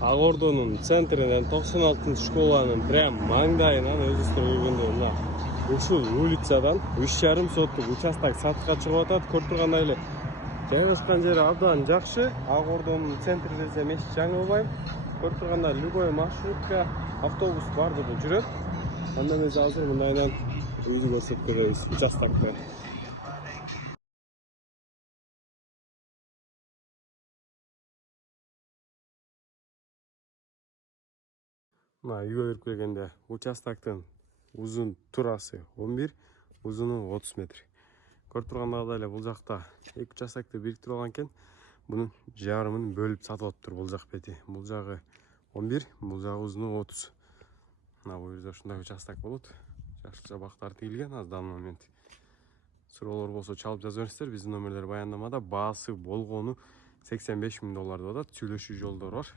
Ак Ордонун центринен 96-школанын прям маңдайынан өзүбүз көргөндөй мына ушул улицадан 3,5 соттук участок сатышка чыгып атат. Көрүп тургандай эле жайгашкан жери абдан жакшы. Ак Ордонун центри десем эч жаңылбайм. Көрүп тургандай любой маршрутка, автобус бардыгы жүрөт. Анда биз азыр мындайдан өзү көрсөтүп беребиз участокто. Мына үйгө кирип келгенде участоктун узун турасы 11, узуну 30 метр. Көрүп тургандай эле бул жакта эки участокты бириктирип алган экен. Бунун жарымын бөлүп сатылыптыр бул жак бети. Бул жагы 11, бул жагы узуну 30. Мына бул жерде ушундай участок болот. Жакшыча бактар тигилген аз данный момент. Суроолор болсо чалып жаза бериңиздер. Биздин номерлер баяндамада. Баасы болгону $85 000 деп атат. Сүйлөшүү жолдору бар.